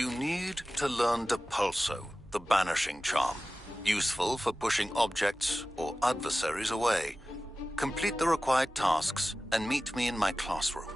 You need to learn Depulso, the banishing charm. Useful for pushing objects or adversaries away. Complete the required tasks and meet me in my classroom.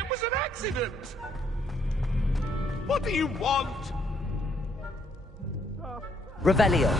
It was an accident! What do you want? Revelio.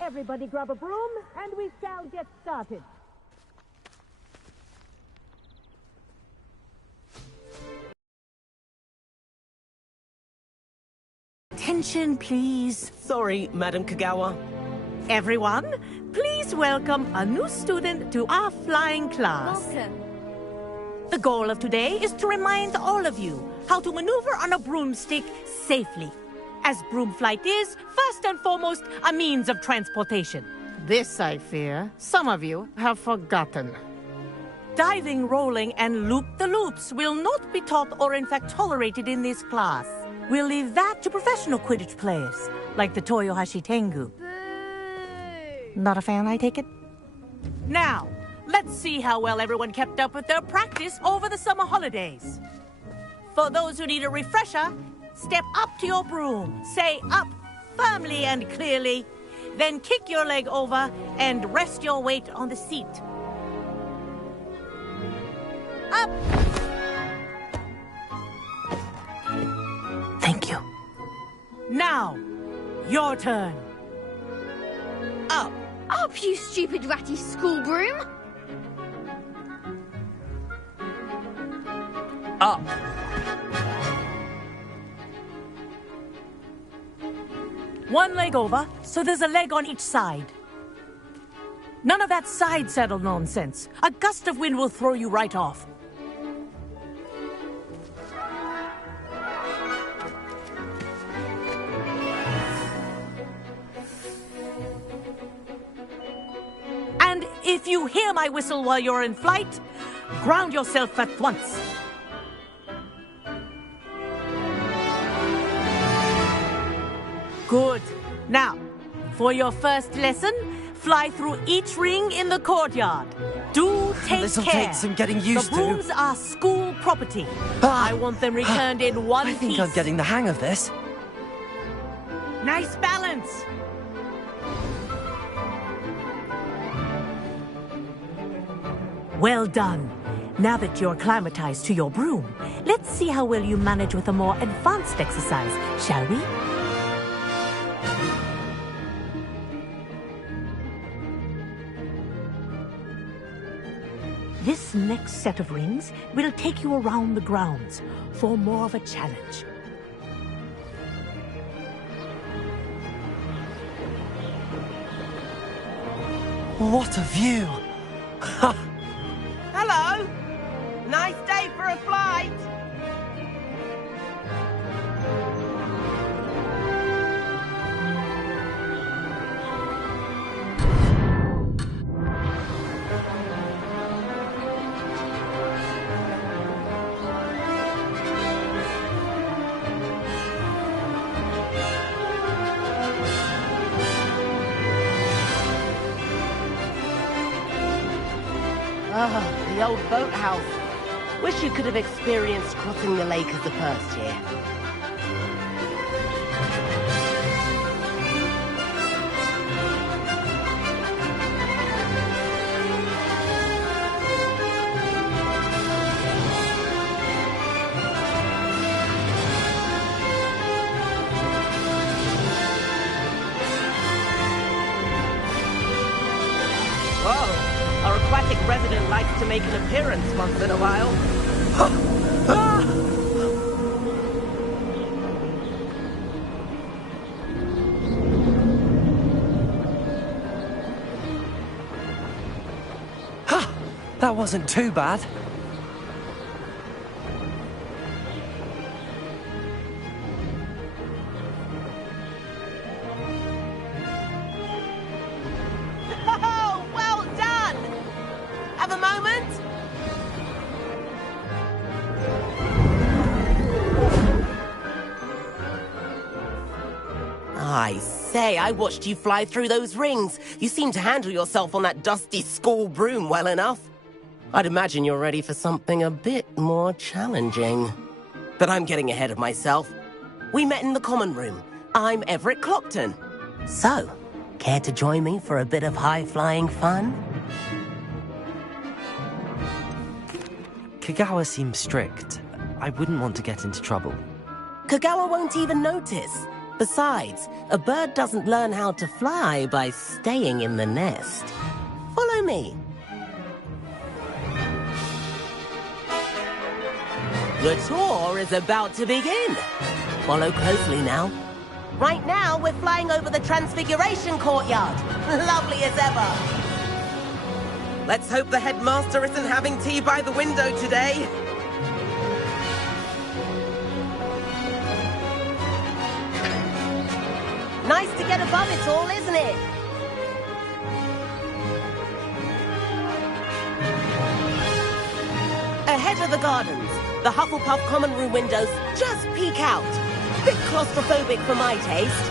Everybody grab a broom, and we shall get started. Attention, please. Sorry, Madam Kagawa. Everyone, please welcome a new student to our flying class. Welcome. The goal of today is to remind all of you how to maneuver on a broomstick safely, as broom flight is, first and foremost, a means of transportation. This, I fear, some of you have forgotten. Diving, rolling, and loop-the-loops will not be taught or in fact tolerated in this class. We'll leave that to professional Quidditch players, like the Toyohashi Tengu. Not a fan, I take it? Now, let's see how well everyone kept up with their practice over the summer holidays. For those who need a refresher, step up to your broom, say up firmly and clearly, then kick your leg over and rest your weight on the seat. Up! Thank you. Now, your turn. Up. Up, you stupid ratty school broom! Up. One leg over, so there's a leg on each side. None of that side saddle nonsense. A gust of wind will throw you right off. And if you hear my whistle while you're in flight, ground yourself at once. Good. Now, for your first lesson, fly through each ring in the courtyard. Do take This'll care. take some getting used the brooms are school property. I want them returned in one I think piece. I'm getting the hang of this. Nice balance. Well done. Now that you're acclimatized to your broom, let's see how well you manage with a more advanced exercise, shall we? This next set of rings will take you around the grounds for more of a challenge. What a view! Hello! Nice day for a flight! Ah, the old boathouse. Wish you could have experienced crossing the lake as the first year. Whoa, our aquatic resident likes to make an appearance once in a while. That wasn't too bad. Oh, well done! Have a moment? I say, I watched you fly through those rings. You seem to handle yourself on that dusty school broom well enough. I'd imagine you're ready for something a bit more challenging. But I'm getting ahead of myself. We met in the common room. I'm Everett Clockton. So, care to join me for a bit of high-flying fun? Kagawa seems strict. I wouldn't want to get into trouble. Kagawa won't even notice. Besides, a bird doesn't learn how to fly by staying in the nest. Follow me. The tour is about to begin. Follow closely now. Right now, we're flying over the Transfiguration Courtyard. Lovely as ever. Let's hope the headmaster isn't having tea by the window today. Nice to get above it all, isn't it? head of the gardens. The Hufflepuff common room windows just peek out. Bit claustrophobic for my taste.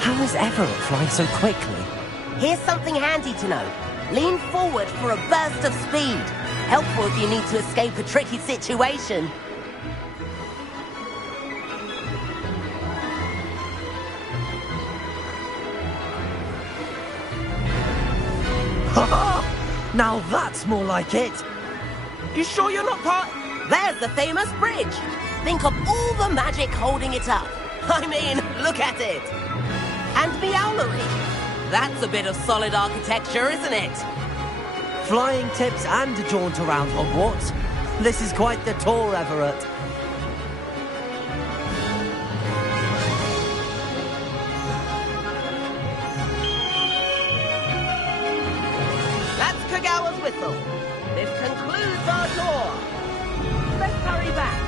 How is Everett flying so quickly? Here's something handy to know. Lean forward for a burst of speed. Helpful if you need to escape a tricky situation. Now that's more like it! You sure you're not part? There's the famous bridge. Think of all the magic holding it up. I mean, look at it. And the owlery. That's a bit of solid architecture, isn't it? Flying tips and a jaunt around Hogwarts. This is quite the tour, Everett. That's Kagawa's whistle. This concludes our tour. Let's hurry back.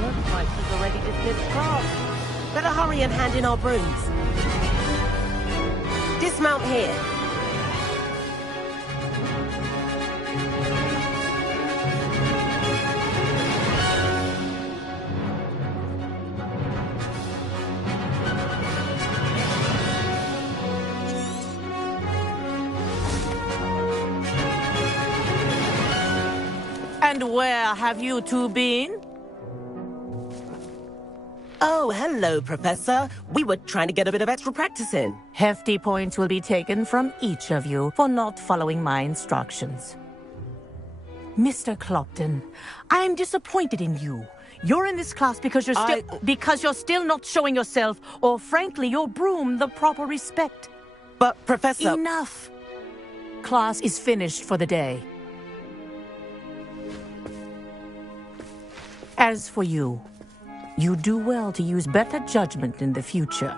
Looks like she's already dismissed class. Better hurry and hand in our brooms. Dismount here. And where have you two been? Oh, hello, Professor. We were trying to get a bit of extra practice in. Hefty points will be taken from each of you for not following my instructions. Mr. Clopton, I am disappointed in you. You're in this class because you're still not showing yourself, or frankly, your broom, the proper respect. But, Professor... Enough. Class is finished for the day. As for you, you do well to use better judgment in the future.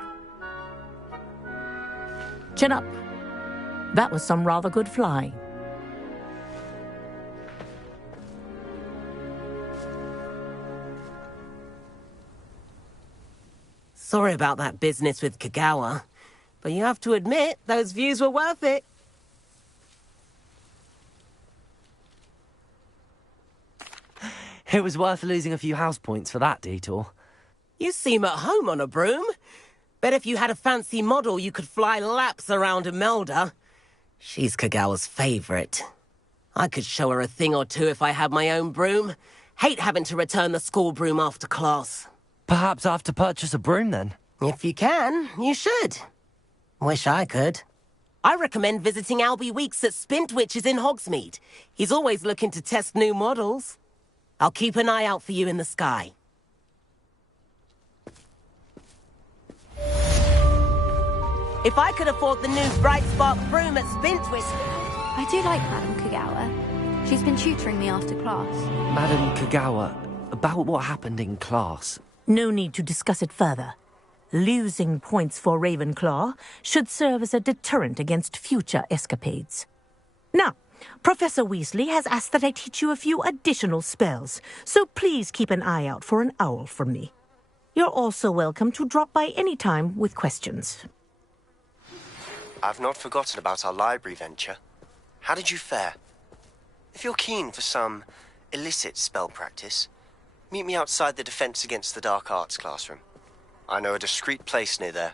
Chin up. That was some rather good flying. Sorry about that business with Kagawa, but you have to admit, those views were worth it. It was worth losing a few house points for that detour. You seem at home on a broom. Bet if you had a fancy model, you could fly laps around Imelda. She's Kagawa's favorite. I could show her a thing or two if I had my own broom. Hate having to return the school broom after class. Perhaps I have to purchase a broom then? If you can, you should. Wish I could. I recommend visiting Albie Weeks at Spintwitches in Hogsmeade. He's always looking to test new models. I'll keep an eye out for you in the sky. If I could afford the new Bright Spark broom at Spintwitch... I do like Madam Kagawa. She's been tutoring me after class. Madam Kagawa, about what happened in class. No need to discuss it further. Losing points for Ravenclaw should serve as a deterrent against future escapades. Now, Professor Weasley has asked that I teach you a few additional spells, so please keep an eye out for an owl from me. You're also welcome to drop by any time with questions. I've not forgotten about our library venture. How did you fare? If you're keen for some illicit spell practice, meet me outside the Defense Against the Dark Arts classroom. I know a discreet place near there.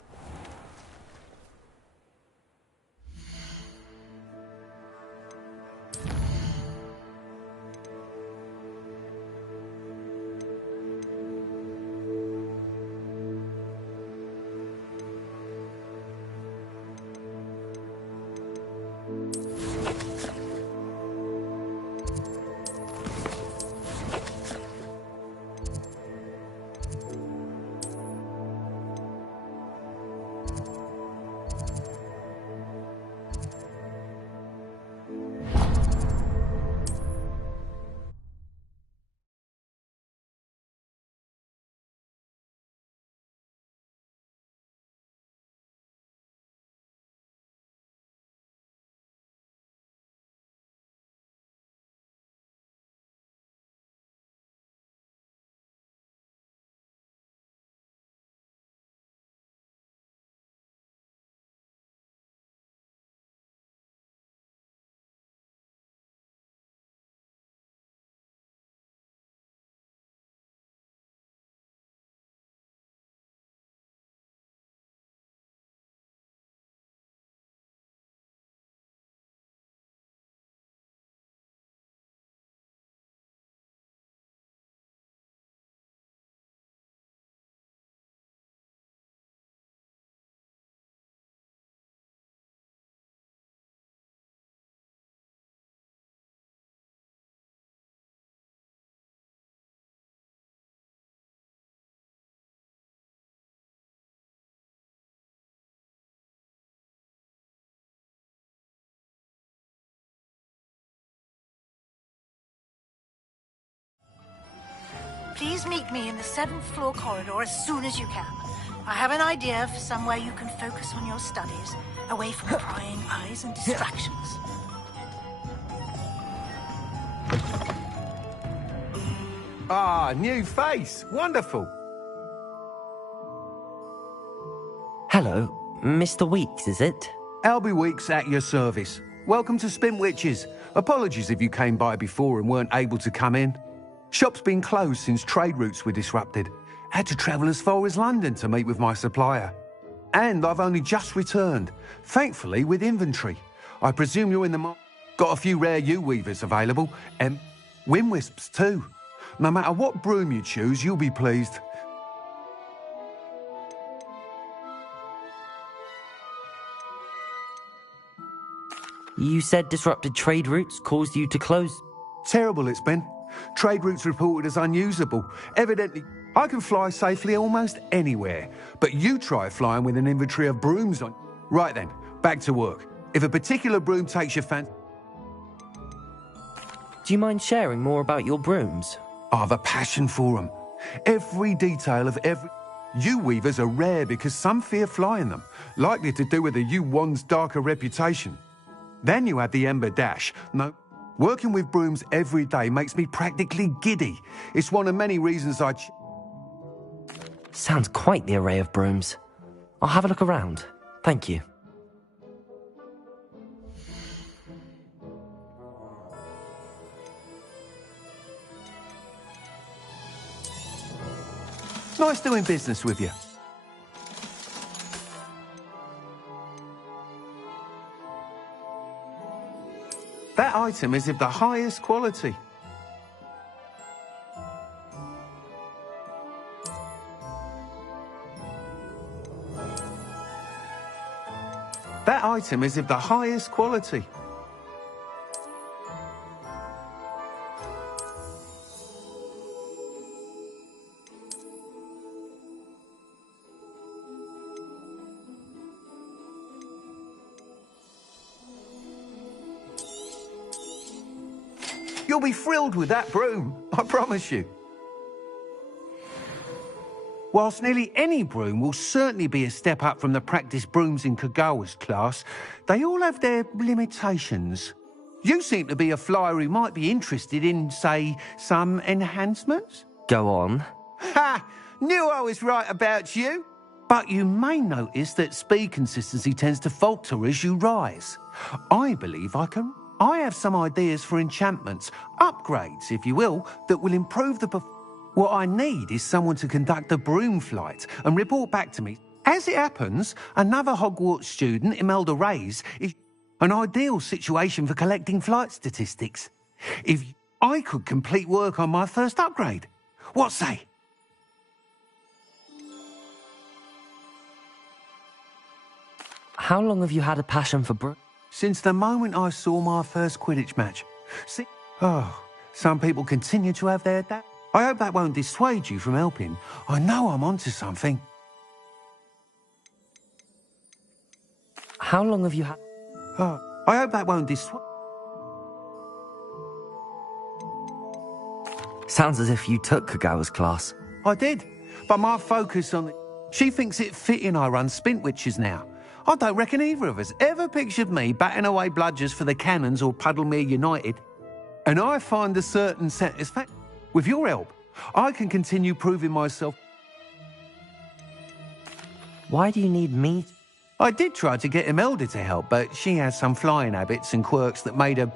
Please meet me in the 7th floor corridor as soon as you can. I have an idea for somewhere you can focus on your studies, away from prying eyes and distractions. Ah, new face. Wonderful. Hello, Mr. Weeks, is it? Albie Weeks at your service. Welcome to Spintwitches. Apologies if you came by before and weren't able to come in. Shop's been closed since trade routes were disrupted. Had to travel as far as London to meet with my supplier. And I've only just returned, thankfully with inventory. I presume you're in the Got a few rare U-weavers available, and Windwisps too. No matter what broom you choose, you'll be pleased. You said disrupted trade routes caused you to close? Terrible it's been. Trade routes reported as unusable. Evidently, I can fly safely almost anywhere. But you try flying with an inventory of brooms on... Right then, back to work. If a particular broom takes your fancy... Do you mind sharing more about your brooms? I have a passion for them. Every detail of every... U-weavers are rare because some fear flying them, likely to do with the U-wand's darker reputation. Then you have the Ember Dash. No, working with brooms every day makes me practically giddy. It's one of many reasons I... Sounds quite the array of brooms. I'll have a look around. Thank you. Nice doing business with you. That item is of the highest quality. That item is of the highest quality. You'll be thrilled with that broom, I promise you. Whilst nearly any broom will certainly be a step up from the practice brooms in Kagawa's class, they all have their limitations. You seem to be a flyer who might be interested in, say, some enhancements? Go on. Ha! Knew I was right about you. But you may notice that speed consistency tends to falter as you rise. I believe I have some ideas for enchantments, upgrades, if you will, that will improve the What I need is someone to conduct a broom flight and report back to me. As it happens, another Hogwarts student, Imelda Reyes, is an ideal situation for collecting flight statistics. If I could complete work on my first upgrade, what say? How long have you had a passion for broom? Since the moment I saw my first Quidditch match. See, some people continue to have their doubts. I hope that won't dissuade you from helping. I know I'm onto something. How long have you had... I hope that won't dissuade... Sounds as if you took Kagawa's class. I did, but my focus on... She thinks it fitting I run Spintwitches now. I don't reckon either of us ever pictured me batting away bludgers for the Cannons or Puddlemere United. And I find a certain satisfaction. With your help, I can continue proving myself. Why do you need me? I did try to get Imelda to help, but she has some flying habits and quirks that made her...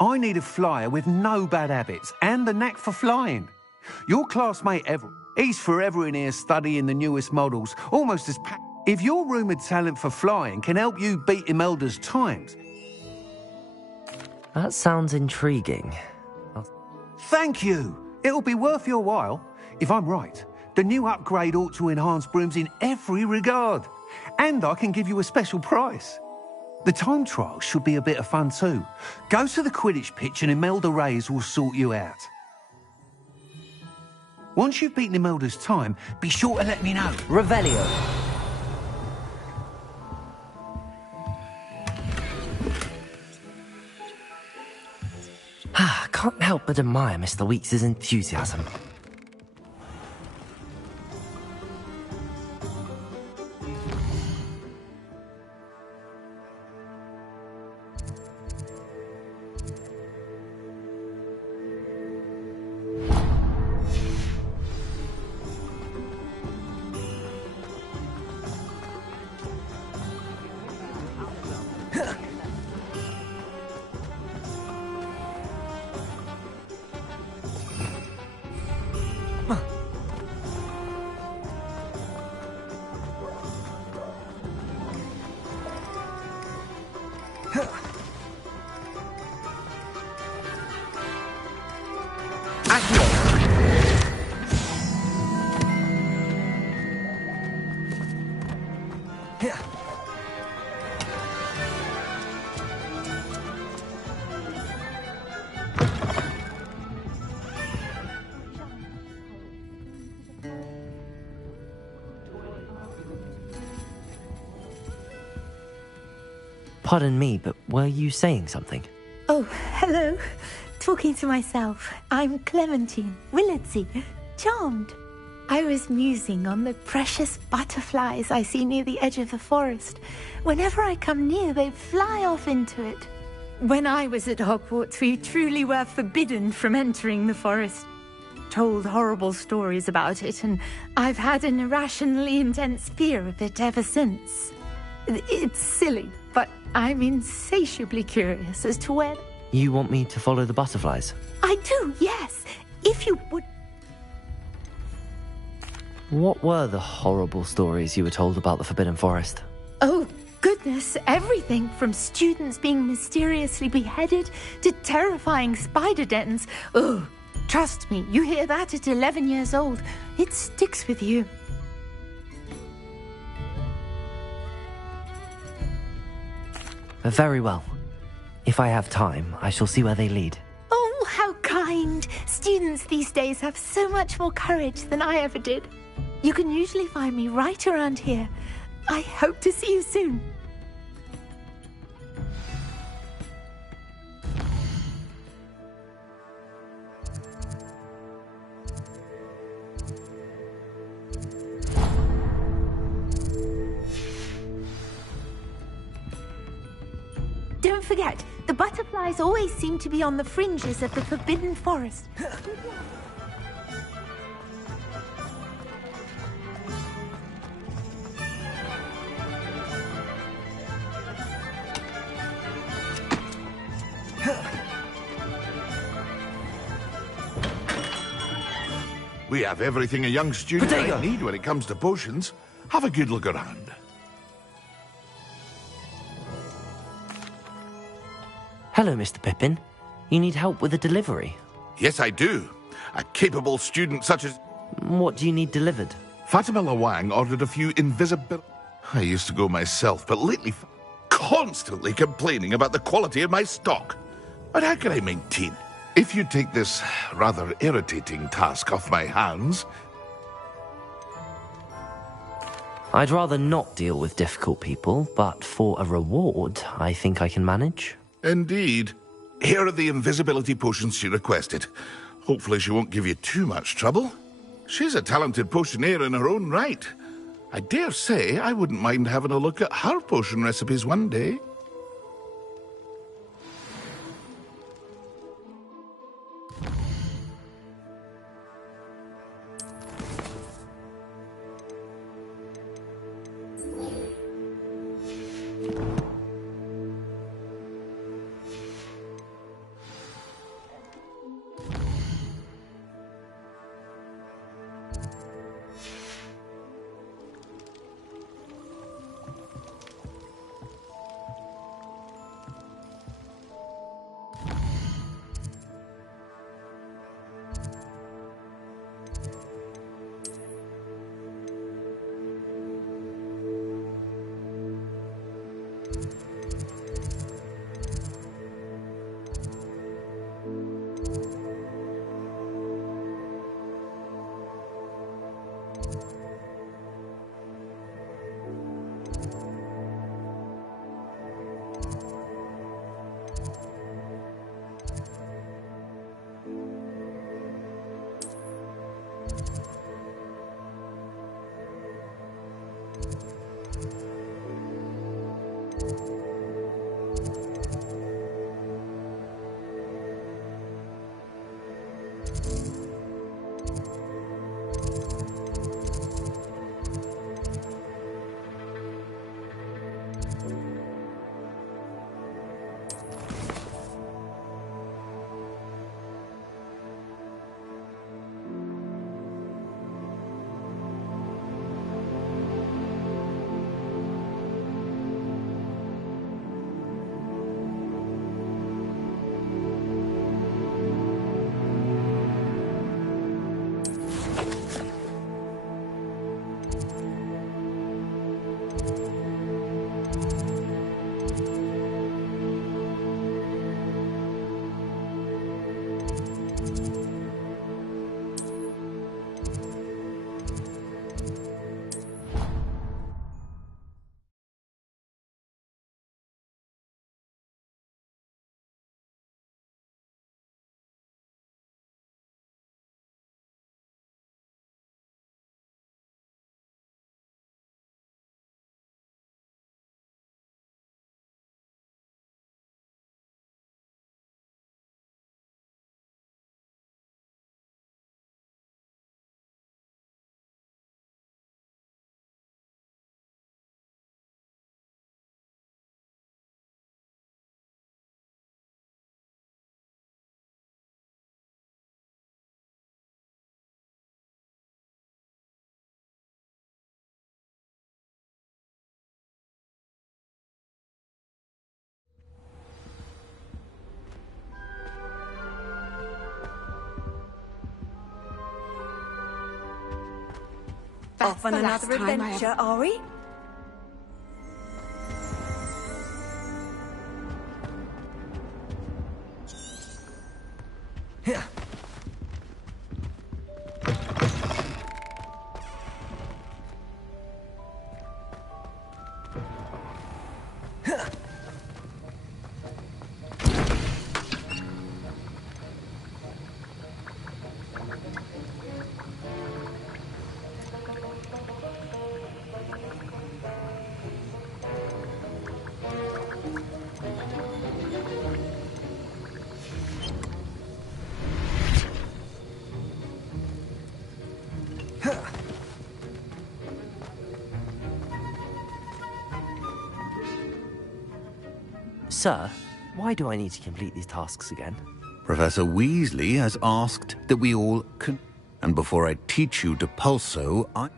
I need a flyer with no bad habits and the knack for flying. Your classmate Everett, he's forever in here studying the newest models, almost as... If your rumoured talent for flying can help you beat Imelda's times... That sounds intriguing. Thank you! It'll be worth your while. If I'm right, the new upgrade ought to enhance brooms in every regard. And I can give you a special price. The time trial should be a bit of fun too. Go to the Quidditch pitch and Imelda Reyes will sort you out. Once you've beaten Imelda's time, be sure to let me know. Revelio. Can't help but admire Mr. Weeks' enthusiasm. Pardon me, but were you saying something? Oh, hello. Talking to myself. I'm Clementine, Willardsey, charmed. I was musing on the precious butterflies I see near the edge of the forest. Whenever I come near, they fly off into it. When I was at Hogwarts, we truly were forbidden from entering the forest. Told horrible stories about it, and I've had an irrationally intense fear of it ever since. It's silly, but I'm insatiably curious as to where... You want me to follow the butterflies? I do, yes. If you would... What were the horrible stories you were told about the Forbidden Forest? Oh, goodness, everything from students being mysteriously beheaded to terrifying spider dens. Oh, trust me, you hear that at 11 years old, it sticks with you. Very well. If I have time, I shall see where they lead. Oh, how kind. Students these days have so much more courage than I ever did. You can usually find me right around here. I hope to see you soon. Don't forget, the butterflies always seem to be on the fringes of the Forbidden Forest. We have everything a young student might need when it comes to potions. Have a good look around. Hello, Mr. Pippin. You need help with a delivery? Yes, I do. A capable student such as... What do you need delivered? Fatima Lawang ordered a few invisible... I used to go myself, but lately... constantly complaining about the quality of my stock. But how can I maintain? If you take this rather irritating task off my hands... I'd rather not deal with difficult people, but for a reward, I think I can manage. Indeed. Here are the invisibility potions she requested. Hopefully she won't give you too much trouble. She's a talented potioneer in her own right. I dare say I wouldn't mind having a look at her potion recipes one day. Off on another adventure, are we? Yeah. Sir, why do I need to complete these tasks again? Professor Weasley has asked that we all and before I teach you to pulso, I...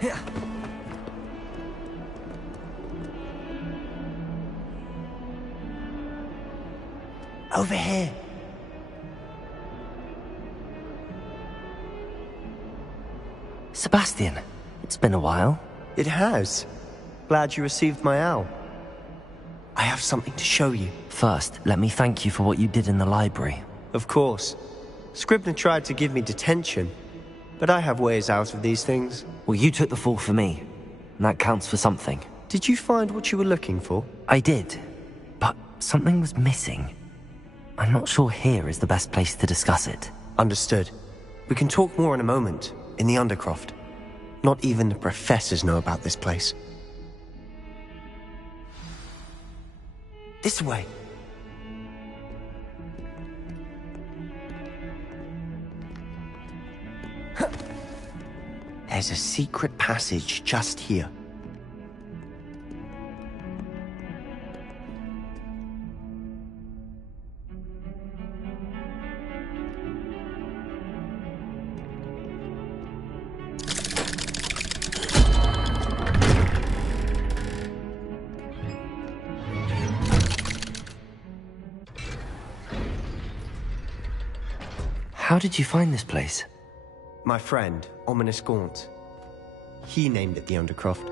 Yeah. Over here. Sebastian, it's been a while. It has. Glad you received my owl. I have something to show you. First, let me thank you for what you did in the library. Of course. Scribner tried to give me detention, but I have ways out of these things. Well, you took the fall for me, and that counts for something. Did you find what you were looking for? I did, but something was missing. I'm not sure here is the best place to discuss it. Understood. We can talk more in a moment, in the Undercroft. Not even the professors know about this place. This way. There's a secret passage just here. How did you find this place? My friend, Ominous Gaunt. He named it the Undercroft.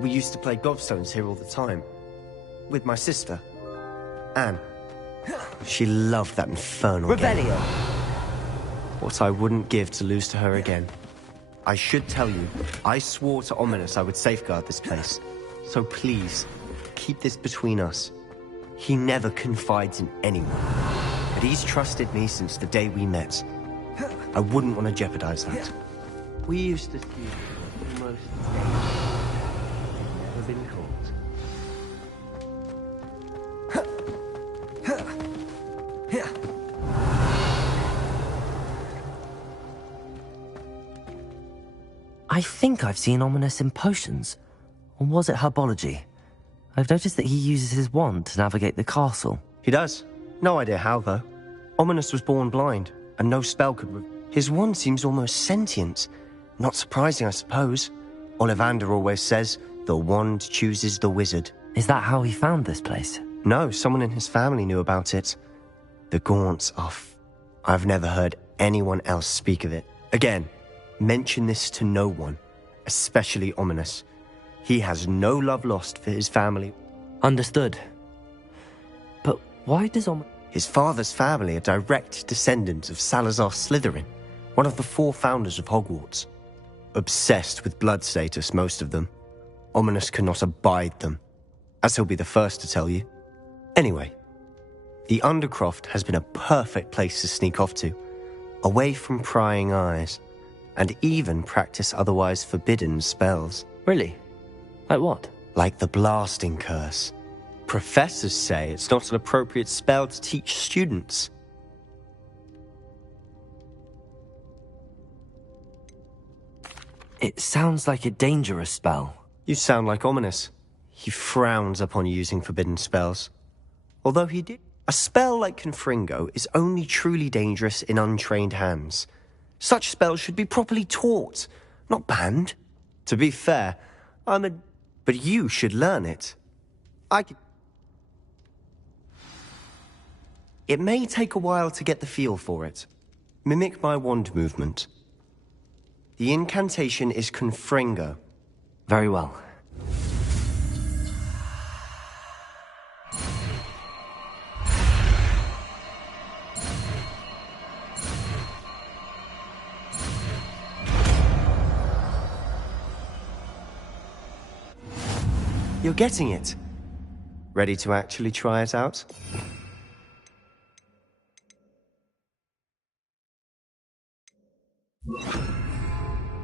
We used to play gobstones here all the time. With my sister, Anne. She loved that infernal game. Revelio. What I wouldn't give to lose to her again. I should tell you, I swore to Ominous I would safeguard this place. So please, keep this between us. He never confides in anyone. But he's trusted me since the day we met. I wouldn't want to jeopardize that. We used to see almost never been caught. I think I've seen Ominous in potions. Or was it herbology? I've noticed that he uses his wand to navigate the castle. He does. No idea how, though. Ominous was born blind, and no spell could... His wand seems almost sentient. Not surprising, I suppose. Ollivander always says, the wand chooses the wizard. Is that how he found this place? No, someone in his family knew about it. The Gaunts are I've never heard anyone else speak of it. Again, mention this to no one, especially Ominous. He has no love lost for his family. Understood. But why does His father's family are direct descendants of Salazar Slytherin, one of the 4 founders of Hogwarts. Obsessed with blood status, most of them. Ominous cannot abide them, as he'll be the first to tell you. Anyway, the Undercroft has been a perfect place to sneak off to, away from prying eyes, and even practice otherwise forbidden spells. Really? Like what? Like the Blasting Curse. Professors say it's not an appropriate spell to teach students. It sounds like a dangerous spell. You sound like Ominous. He frowns upon using forbidden spells. Although he did. A spell like Confringo is only truly dangerous in untrained hands. Such spells should be properly taught, not banned. To be fair, but you should learn it. It may take a while to get the feel for it. Mimic my wand movement. The incantation is Confringo. Very well. You're getting it. Ready to actually try it out?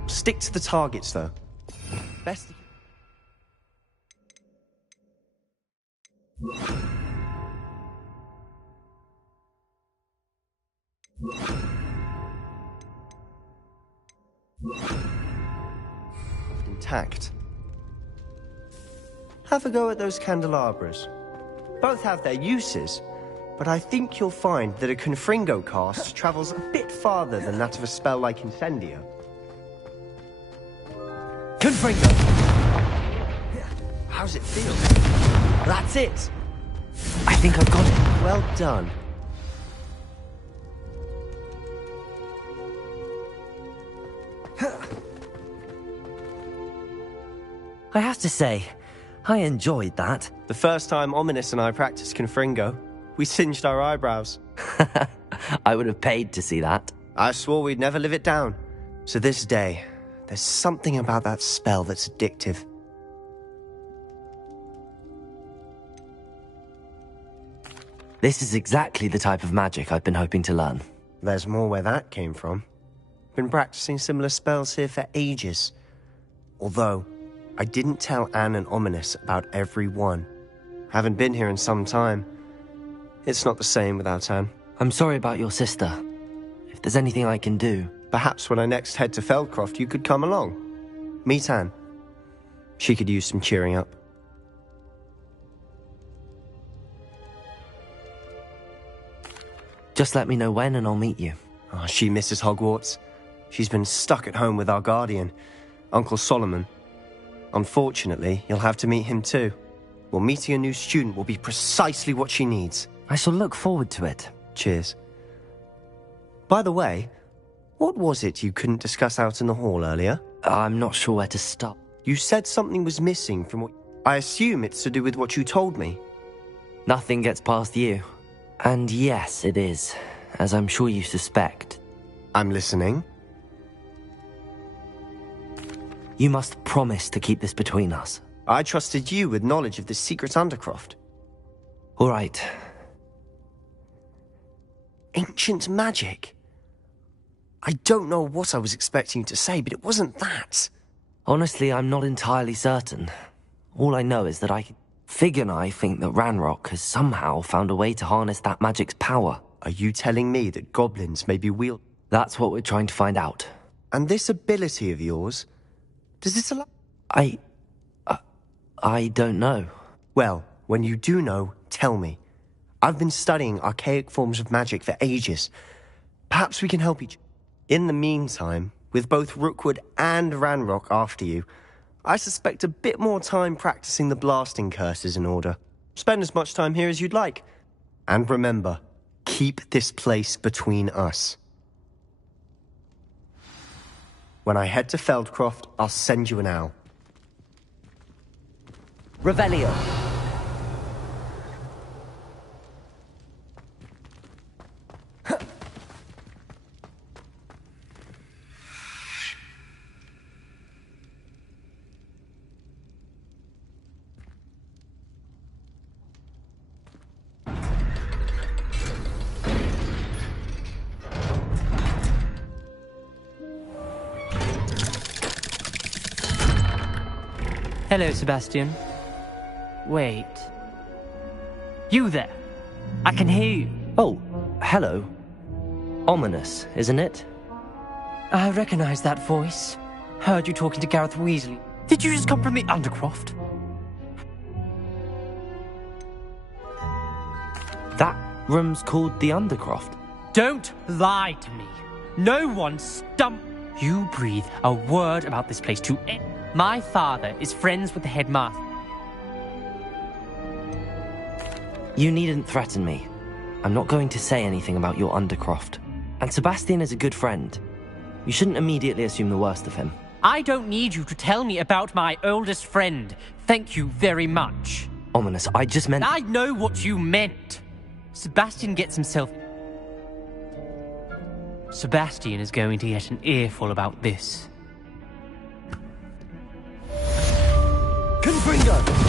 Stick to the targets, though. Best. Intact. Have a go at those candelabras. Both have their uses, but I think you'll find that a Confringo cast travels a bit farther than that of a spell like Incendio. Confringo! How's it feel? That's it! I think I've got it. Well done. I have to say, I enjoyed that. The first time Ominous and I practiced Confringo, we singed our eyebrows. I would have paid to see that. I swore we'd never live it down. To this day, there's something about that spell that's addictive. This is exactly the type of magic I've been hoping to learn. There's more where that came from. Been practicing similar spells here for ages. Although, I didn't tell Anne and Ominous about every one. Haven't been here in some time. It's not the same without Anne. I'm sorry about your sister. If there's anything I can do... Perhaps when I next head to Feldcroft, you could come along. Meet Anne. She could use some cheering up. Just let me know when and I'll meet you. Oh, she misses Hogwarts. She's been stuck at home with our guardian, Uncle Solomon. Unfortunately, you'll have to meet him too. Well, meeting a new student will be precisely what she needs. I shall look forward to it. Cheers. By the way, what was it you couldn't discuss out in the hall earlier? I'm not sure where to stop. You said something was missing from what... I assume it's to do with what you told me. Nothing gets past you. And yes, it is, as I'm sure you suspect. I'm listening. You must promise to keep this between us. I trusted you with knowledge of the secret Undercroft. All right. Ancient magic? I don't know what I was expecting you to say, but it wasn't that. Honestly, I'm not entirely certain. All I know is that Fig and I think that Ranrock has somehow found a way to harness that magic's power. Are you telling me that goblins may be That's what we're trying to find out. And this ability of yours, does it allow... I don't know. Well, when you do know, tell me. I've been studying archaic forms of magic for ages. Perhaps we can help each... In the meantime, with both Rookwood and Ranrock after you, I suspect a bit more time practicing the blasting curses in order. Spend as much time here as you'd like. And remember, keep this place between us. When I head to Feldcroft, I'll send you an owl. Revelio. Hello, Sebastian. Wait. You there? I can hear you. Oh, hello. Ominous, isn't it? I recognize that voice. Heard you talking to Gareth Weasley. Did you just come from the Undercroft? That room's called the Undercroft. Don't lie to me. No one You breathe a word about this place to any. My father is friends with the headmaster. You needn't threaten me. I'm not going to say anything about your Undercroft. And Sebastian is a good friend. You shouldn't immediately assume the worst of him. I don't need you to tell me about my oldest friend. Thank you very much. Ominous, I just meant... I know what you meant. Sebastian gets himself... Sebastian is going to get an earful about this. Confringo!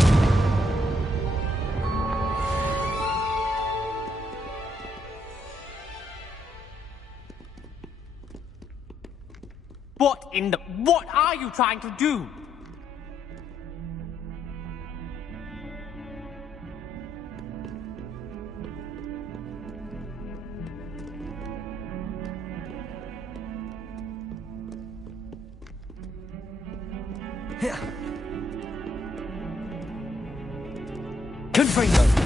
What are you trying to do? Confringo!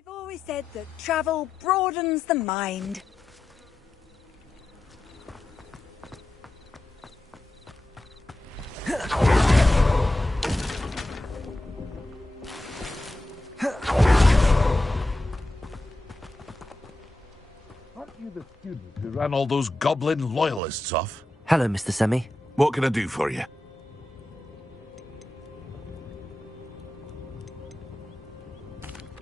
I've always said that travel broadens the mind. Aren't you the student who ran all those goblin loyalists off? Hello, Mr. Semi. What can I do for you?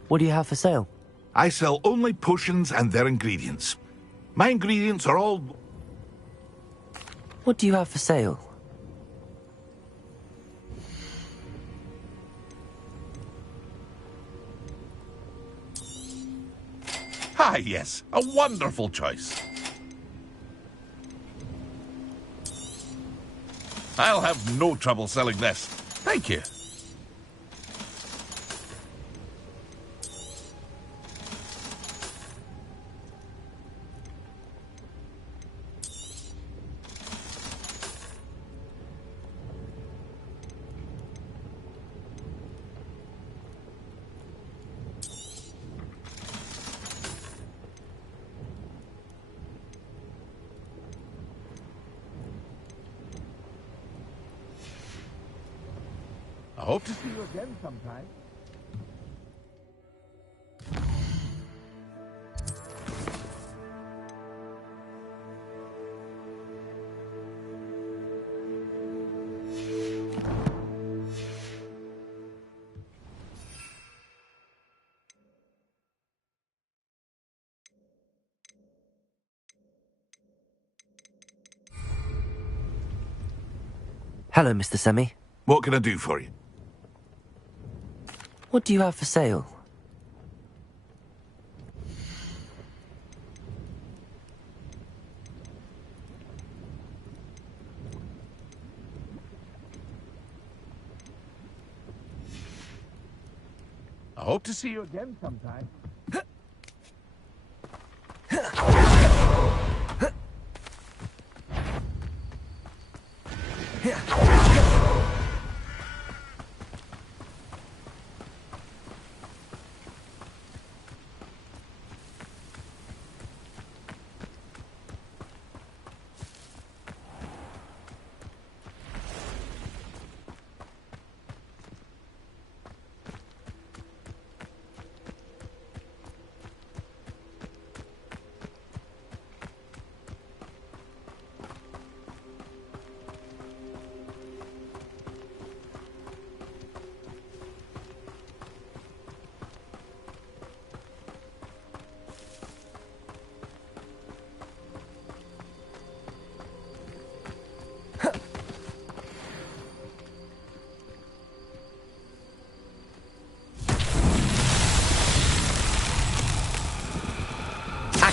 What do you have for sale? I sell only potions and their ingredients. My ingredients are all... What do you have for sale? yes, a wonderful choice. I'll have no trouble selling this. Thank you. I hope to see you again sometime. Hello, Mr. Semi. What can I do for you? What do you have for sale? I hope to see you again sometime.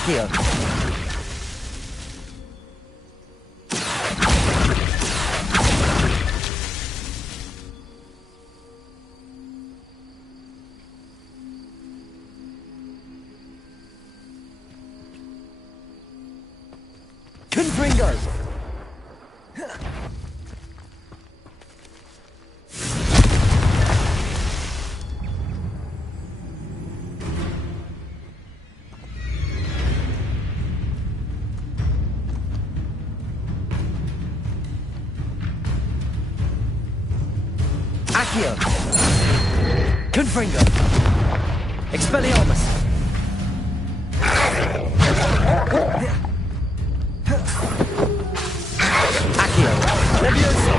Accio. Confringo. Accio. Confringo. Expelliarmus. Accio. Levioso.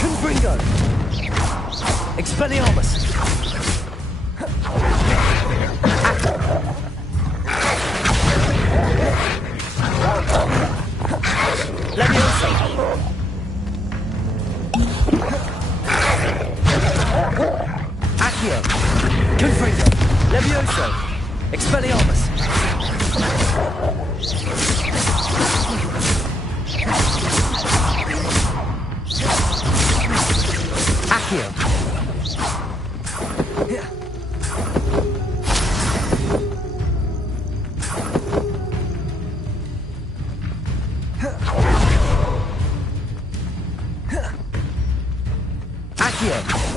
Confringo. Expelliarmus. Levioso. Accio. Confringo. Levioso. Expelliarmus. Accio. Accio.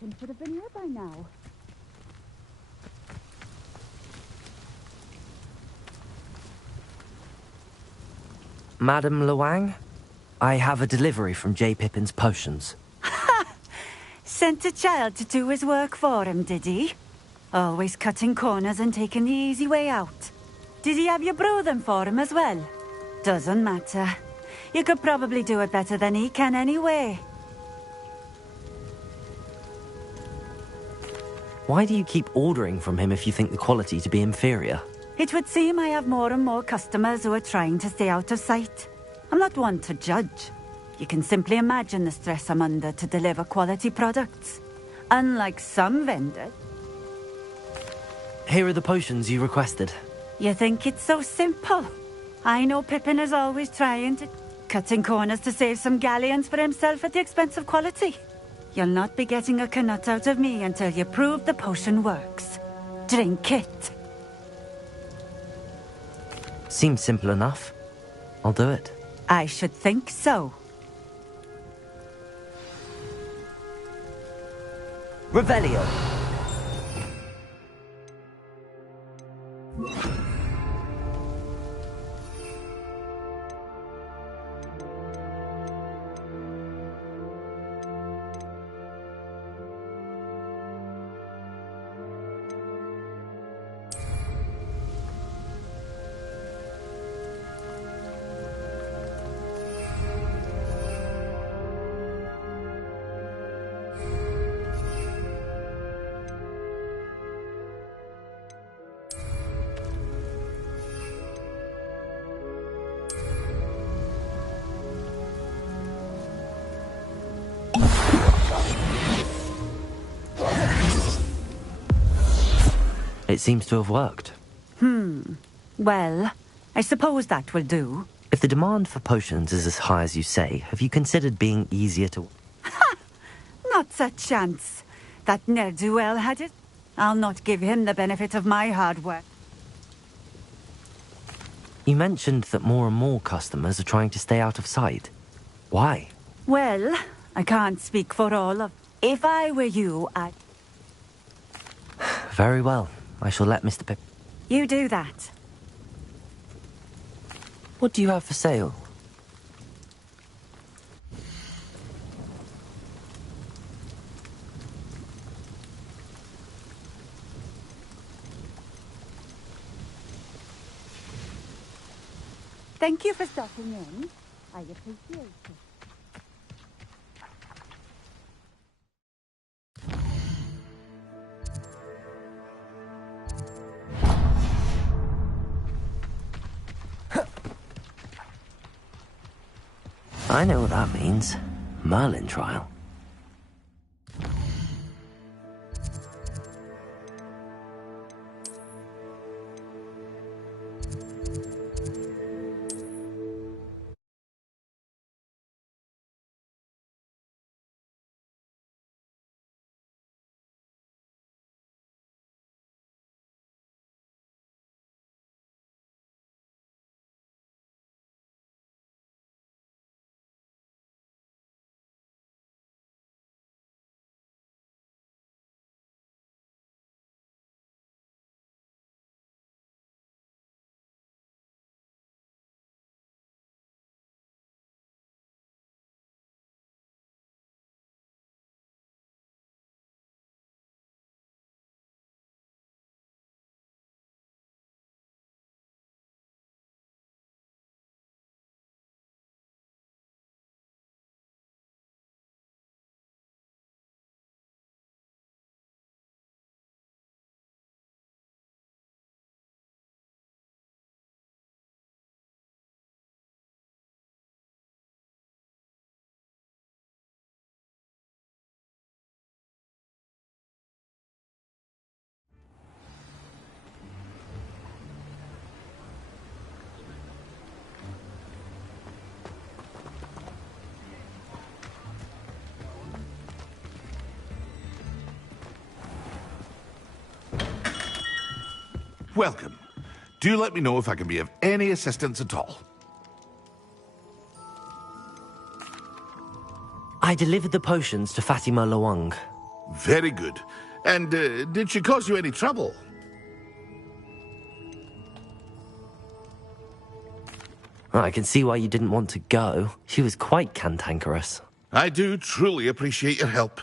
Pippin should have been here by now. Madam Luang, I have a delivery from J. Pippin's potions. Sent a child to do his work for him, did he? Always cutting corners and taking the easy way out. Did he have you brew them for him as well? Doesn't matter. You could probably do it better than he can anyway. Why do you keep ordering from him if you think the quality to be inferior? It would seem I have more and more customers who are trying to stay out of sight. I'm not one to judge. You can simply imagine the stress I'm under to deliver quality products. Unlike some vendors. Here are the potions you requested. You think it's so simple? I know Pippin is always trying to... cutting corners to save some galleons for himself at the expense of quality. You'll not be getting a canut out of me until you prove the potion works. Drink it. Seems simple enough. I'll do it. I should think so. Revelio. It seems to have worked. Well, I suppose that will do. If the demand for potions is as high as you say, have you considered being easier to... Not a chance. That ne'er-do-well had it. I'll not give him the benefit of my hard work. You mentioned that more and more customers are trying to stay out of sight. Why? Well, I can't speak for all of... If I were you, I'd... Very well. I shall let Mr. Pip... You do that. What do you have for sale? Thank you for stopping in. I appreciate it. I know what that means. Merlin trial. Welcome. Do let me know if I can be of any assistance at all. I delivered the potions to Fatima Luang. Very good. And did she cause you any trouble? Well, I can see why you didn't want to go. She was quite cantankerous. I do truly appreciate your help.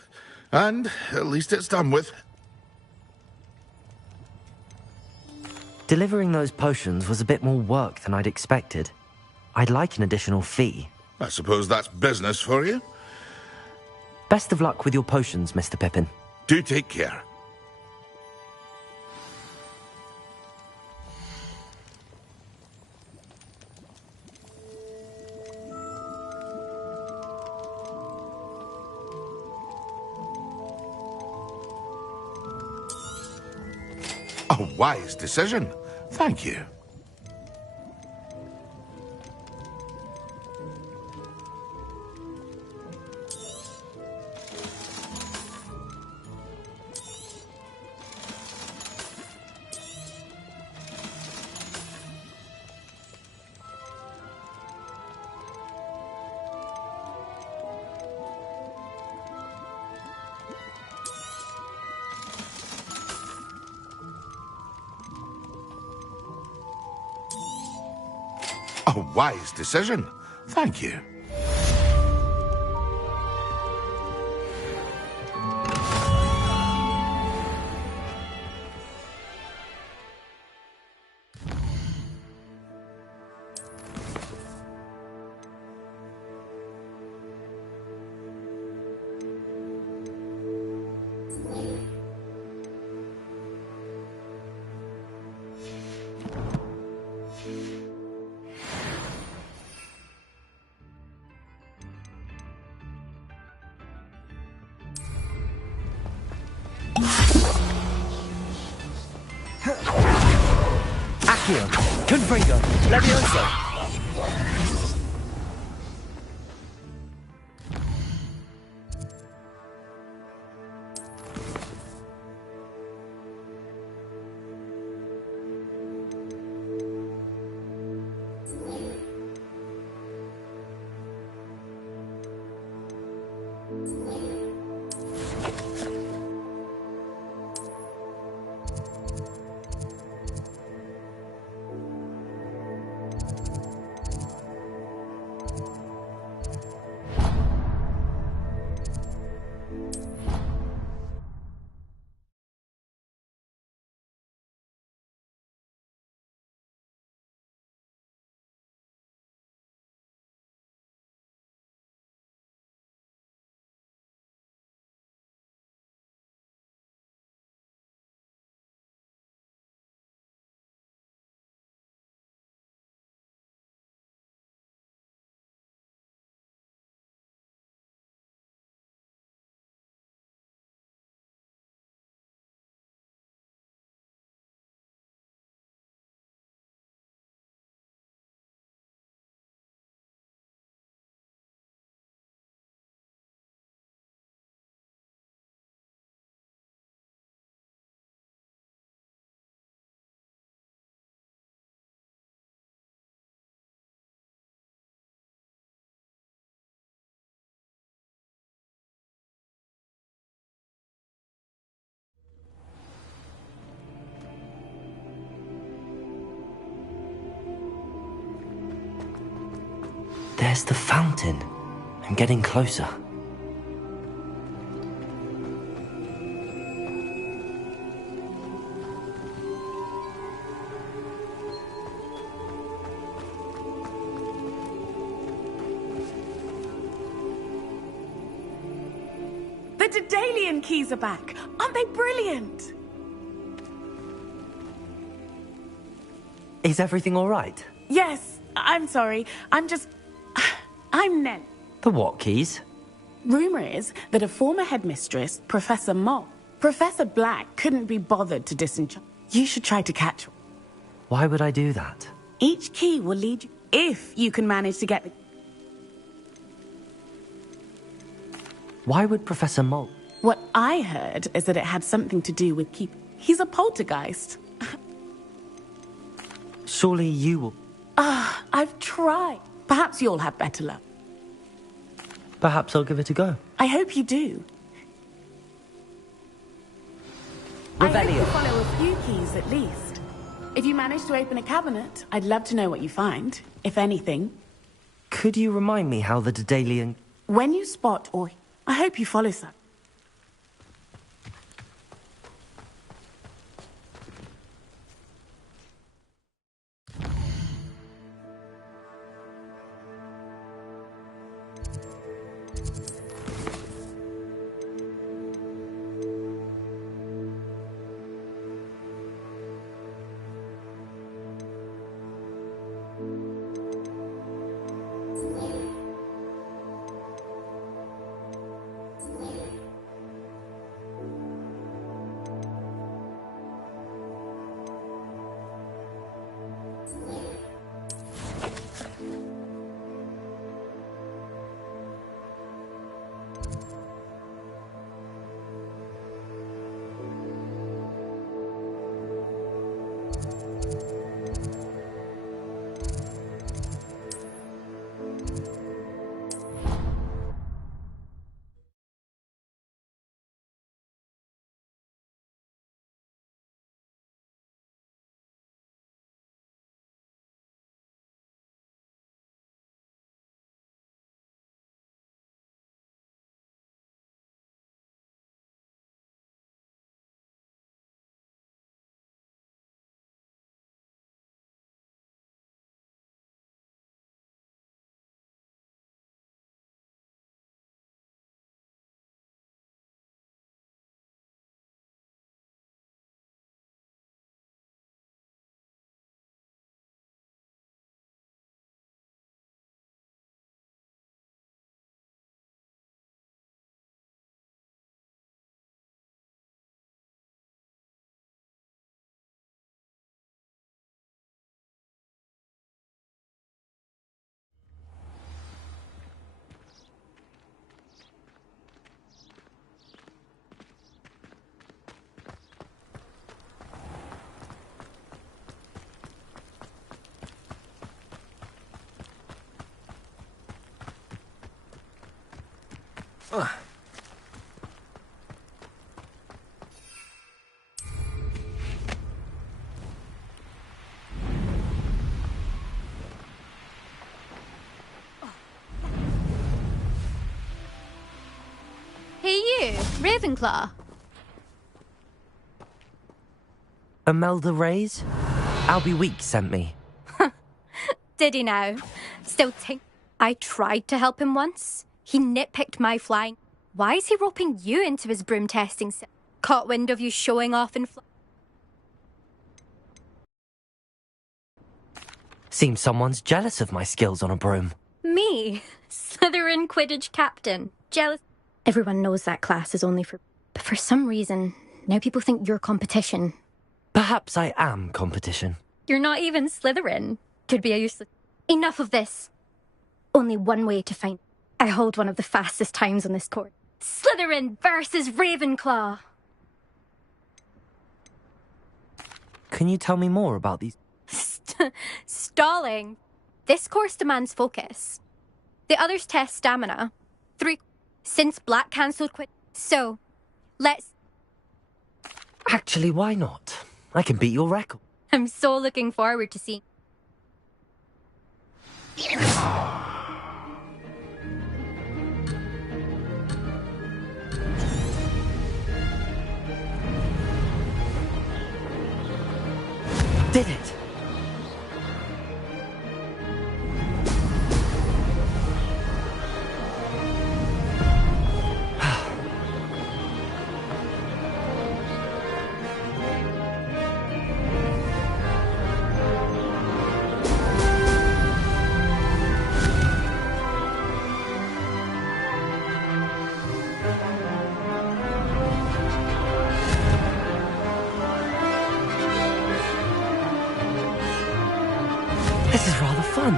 And at least it's done with. Delivering those potions was a bit more work than I'd expected. I'd like an additional fee. I suppose that's business for you. Best of luck with your potions, Mr. Pippin. Do take care. A wise decision. Thank you. A wise decision. Thank you. Accio, Confringo, Levioso. There's the fountain. I'm getting closer. The Daedalian keys are back. Aren't they brilliant? Is everything all right? Yes, I'm sorry. I'm Nell. The what keys? Rumor is that a former headmistress, Professor Moll, Professor Black, couldn't be bothered to disenchant. You should try to catch her. Why would I do that? Each key will lead you, if you can manage to get the... Why would Professor Moll? What I heard is that it had something to do with keep. He's a poltergeist. Surely you will... I've tried. Perhaps you'll have better luck. Perhaps I'll give it a go. I hope you do. I hope you Revelio. follow a few keys at least. If you manage to open a cabinet, I'd love to know what you find, if anything. Could you remind me how the Daedalian... When you spot or... I hope you follow some. Hey you, Ravenclaw. Imelda Reyes? Albie Weeks sent me. Did he now? Still think I tried to help him once. He nitpicked my flying. Why is he roping you into his broom testing set? Caught wind of you showing off in Seems someone's jealous of my skills on a broom. Me? Slytherin Quidditch captain. Jealous? Everyone knows that class is only for... But for some reason, now people think you're competition. Perhaps I am competition. You're not even Slytherin. Could be a useless... Enough of this. Only one way to find... I hold one of the fastest times on this court. Slytherin versus Ravenclaw. Can you tell me more about these? Stalling. This course demands focus. The others test stamina. 3... Since Black cancelled quit... So, let's... Actually, why not? I can beat your record. I'm so looking forward to seeing... Did it! This is rather fun.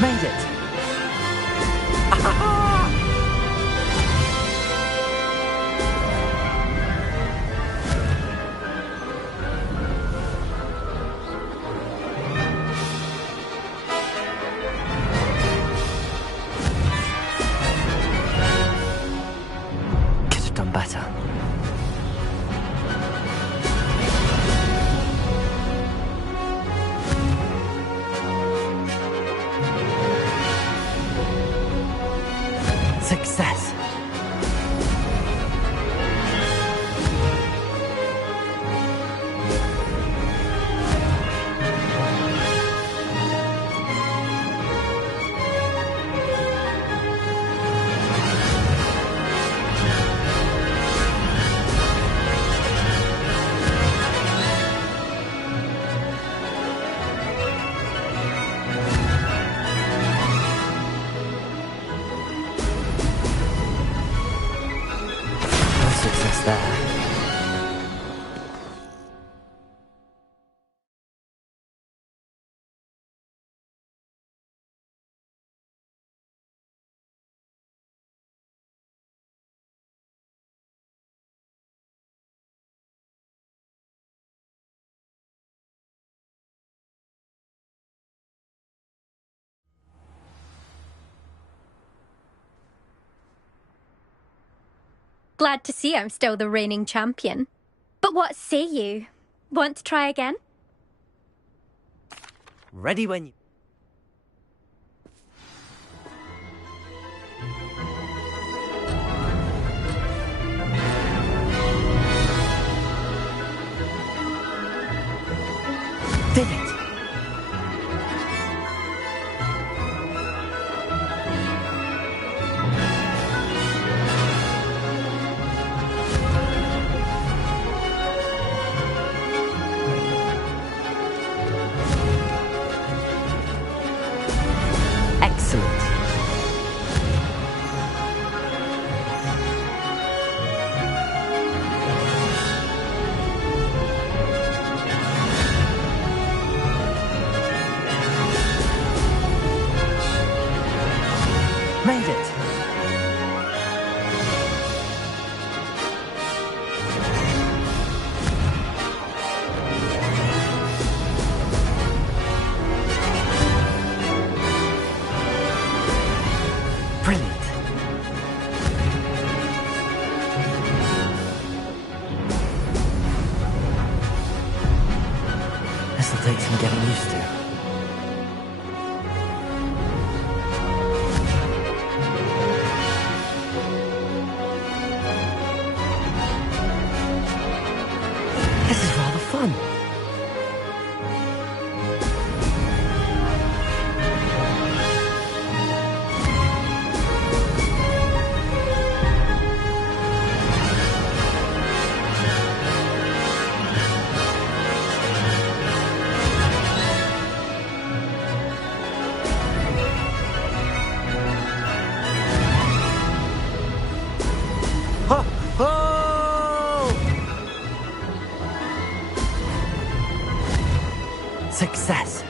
Made it! Could have done better. Success. No success there. Glad to see I'm still the reigning champion. But what say you? Want to try again? Ready when you... Did it! Excellent. Made it. Brilliant. This'll take some getting used to. This is rather fun. Ho! Ho! Success.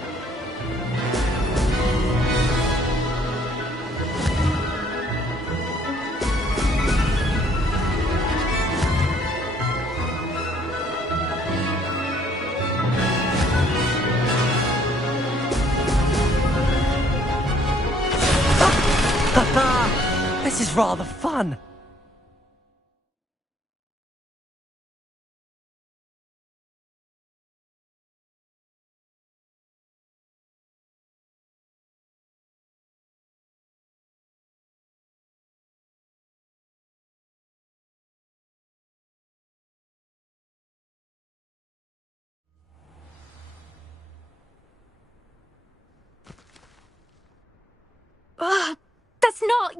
This is rather fun. That's not...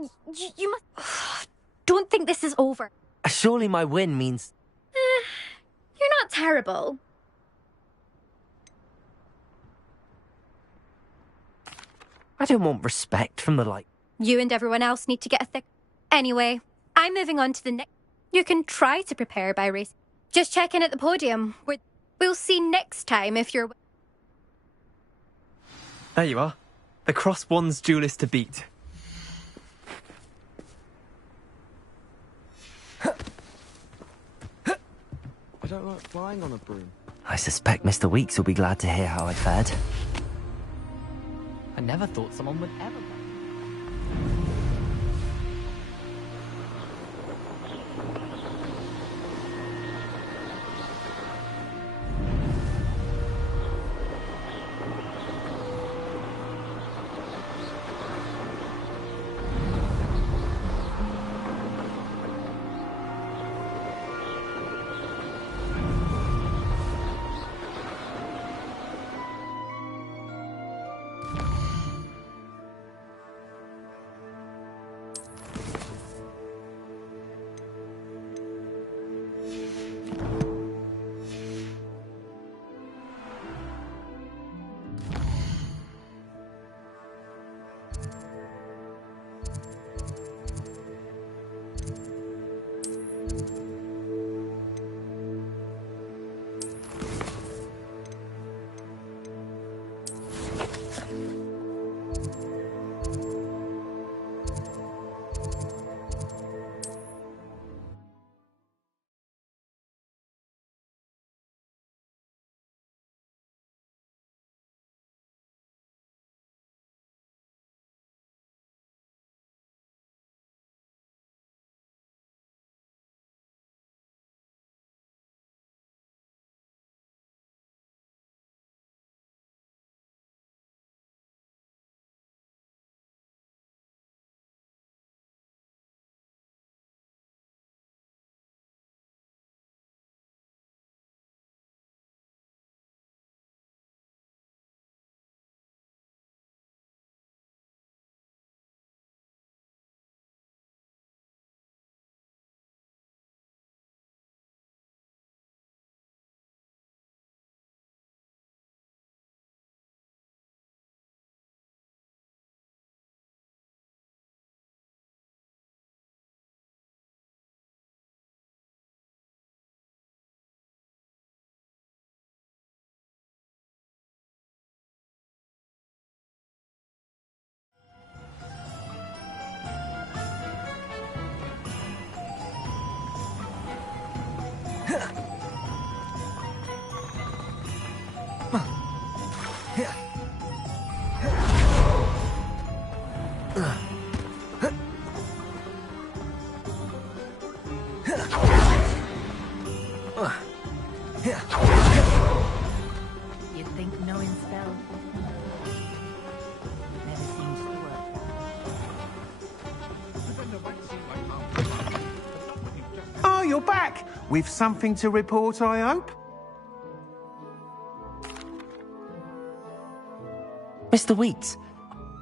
You must... Don't think this is over. Surely my win means... You're not terrible. I don't want respect from the like. You and everyone else need to get a thick... Anyway, I'm moving on to the next... You can try to prepare by race. Just check in at the podium. We'll see next time if you're... There you are. The cross-wands duelist to beat. I don't like flying on a broom. I suspect Mr. Weeks will be glad to hear how I fared. I never thought someone would ever... You'd think knowing spells never seems to work. Oh, you're back! With something to report, I hope? Mr. Weeks.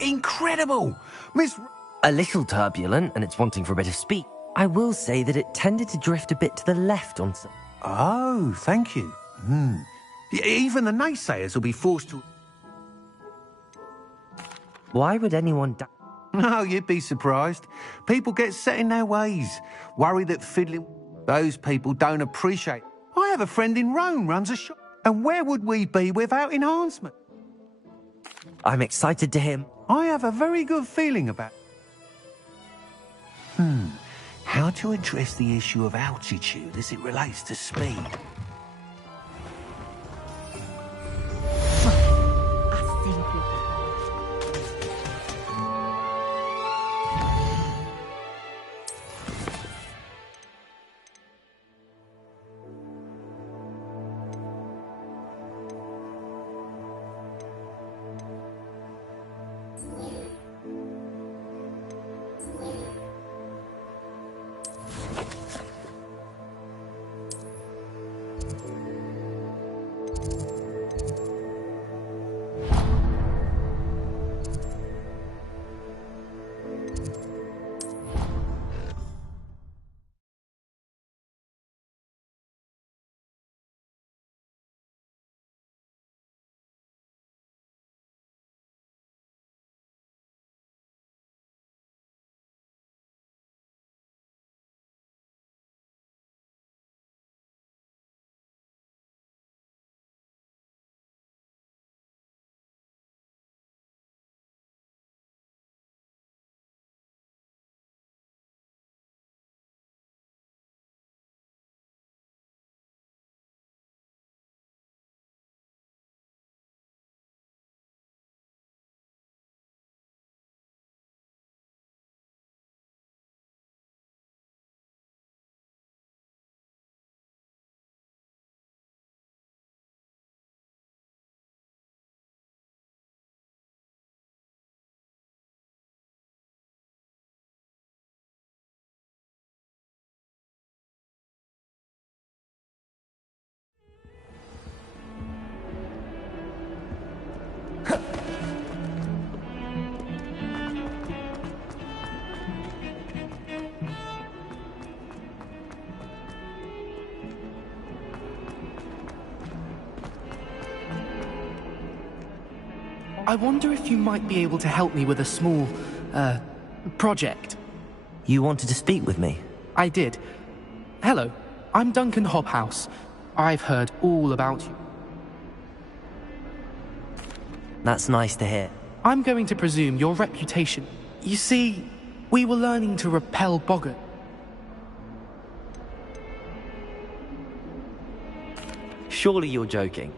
Incredible! Miss... A little turbulent, and it's wanting for a bit of speed. I will say that it tended to drift a bit to the left on some... Oh, thank you. Even the naysayers will be forced to... Why would anyone... Oh, you'd be surprised. People get set in their ways, worry that fiddling... Those people don't appreciate... I have a friend in Rome runs a shop, and where would we be without enhancement? I'm excited to hear... I have a very good feeling about... How to address the issue of altitude as it relates to speed. I wonder if you might be able to help me with a small, project. You wanted to speak with me? I did. Hello, I'm Duncan Hobhouse. I've heard all about you. That's nice to hear. I'm going to presume your reputation. You see, we were learning to repel boggart. Surely you're joking.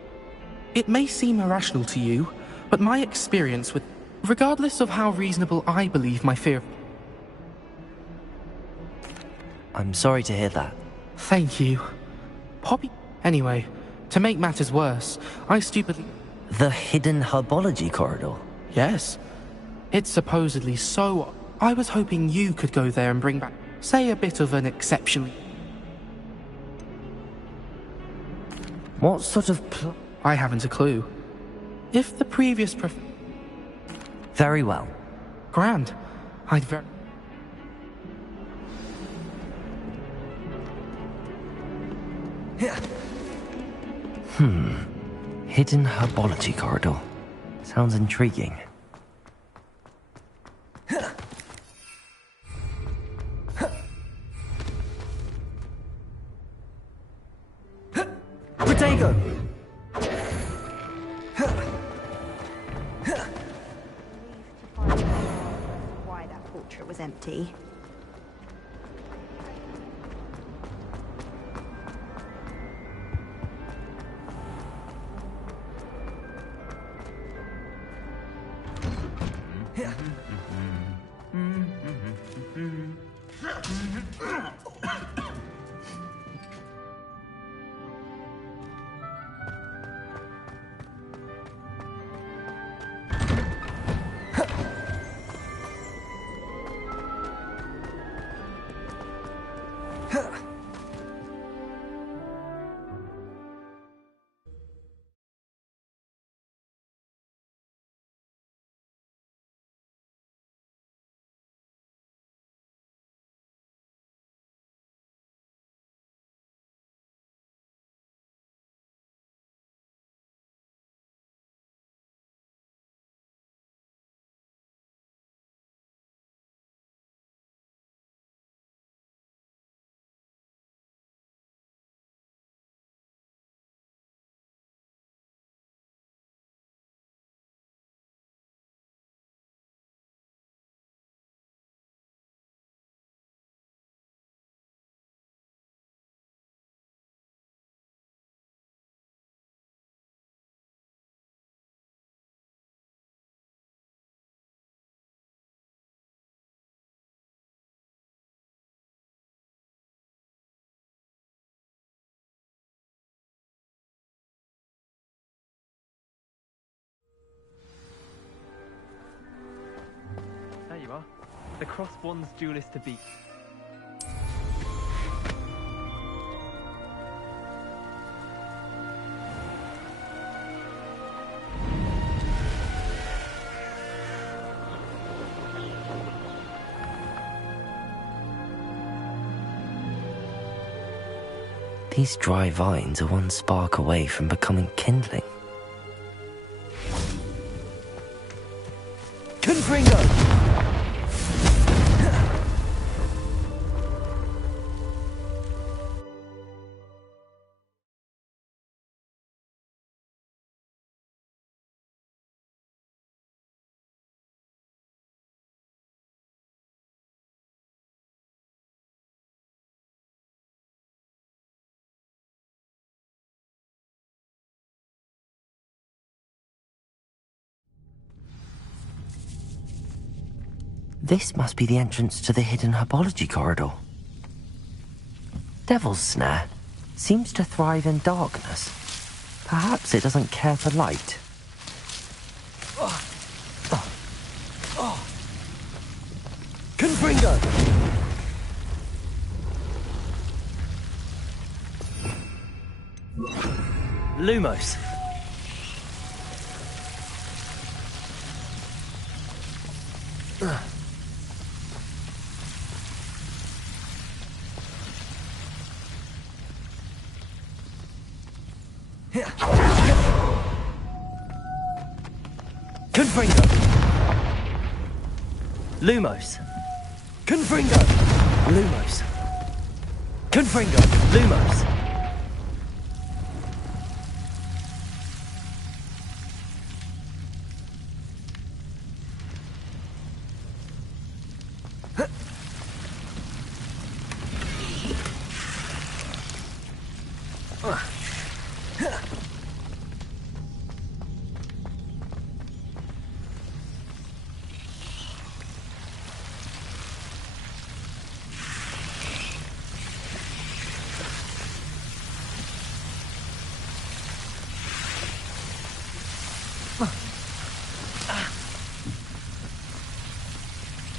It may seem irrational to you, but my experience with... Regardless of how reasonable I believe my fear... I'm sorry to hear that. Thank you. Poppy... Anyway, to make matters worse, I stupidly... The hidden herbology corridor? Yes. It's supposedly so... I was hoping you could go there and bring back, say, a bit of an exceptionally... What sort of I haven't a clue. If the previous Very well. Grand. I'd very... Hidden herbology corridor. Sounds intriguing. Protego! Why that portrait was empty. There you are. The Crossbonds duelist to beat. These dry vines are one spark away from becoming kindling. Confringo! This must be the entrance to the hidden herbology corridor. Devil's Snare seems to thrive in darkness. Perhaps it doesn't care for light. Confringo! Lumos. Lumos. Confringo. Lumos. Confringo. Lumos.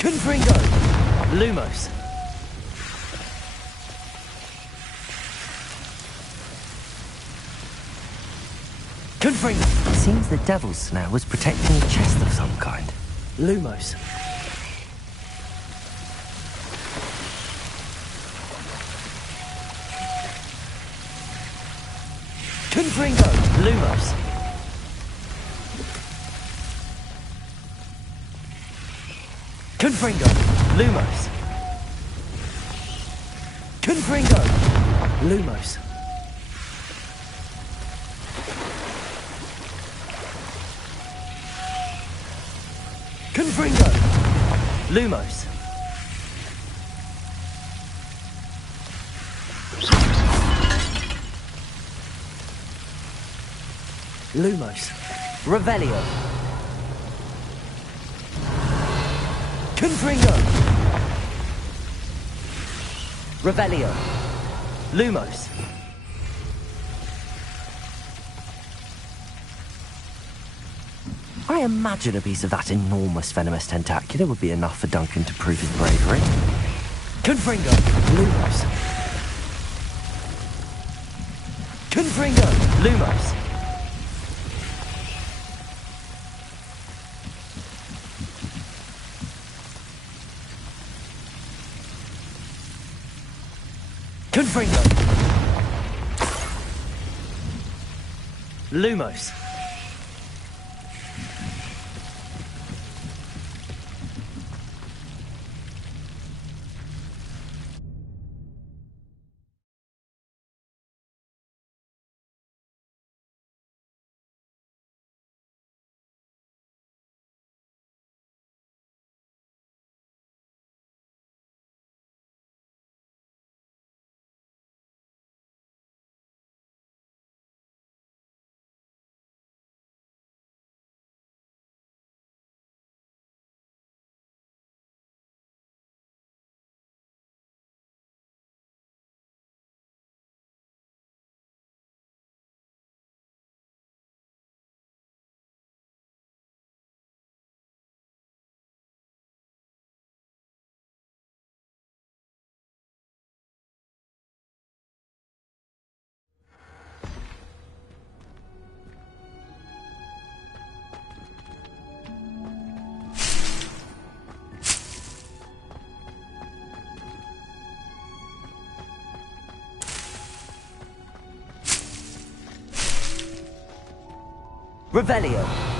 Confringo. Lumos. Confringo. Seems the devil's snare was protecting a chest of some kind. Lumos. Confringo. Lumos. Confringo. Lumos. Confringo. Lumos. Confringo. Lumos. Lumos. Revelio. Confringo. Revelio. Lumos. I imagine a piece of that enormous venomous tentacular would be enough for Duncan to prove his bravery. Confringo. Lumos. Confringo. Lumos. Confringo. Lumos. Revelio.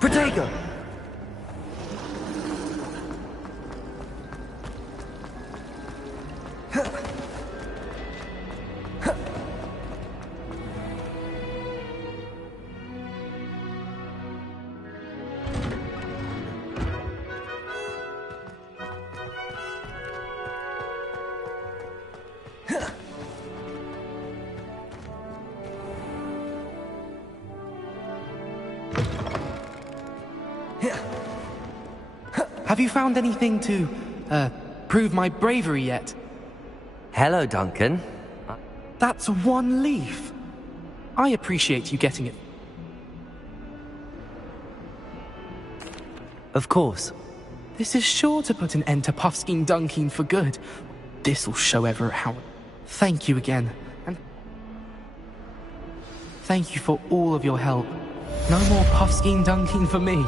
Protego! Have you found anything to, prove my bravery yet? Hello, Duncan. That's one leaf. I appreciate you getting it. Of course. This is sure to put an end to Puffskein Dunkeen for good. This'll show Everett how... Thank you again, and... Thank you for all of your help. No more Puffskein Dunkeen for me.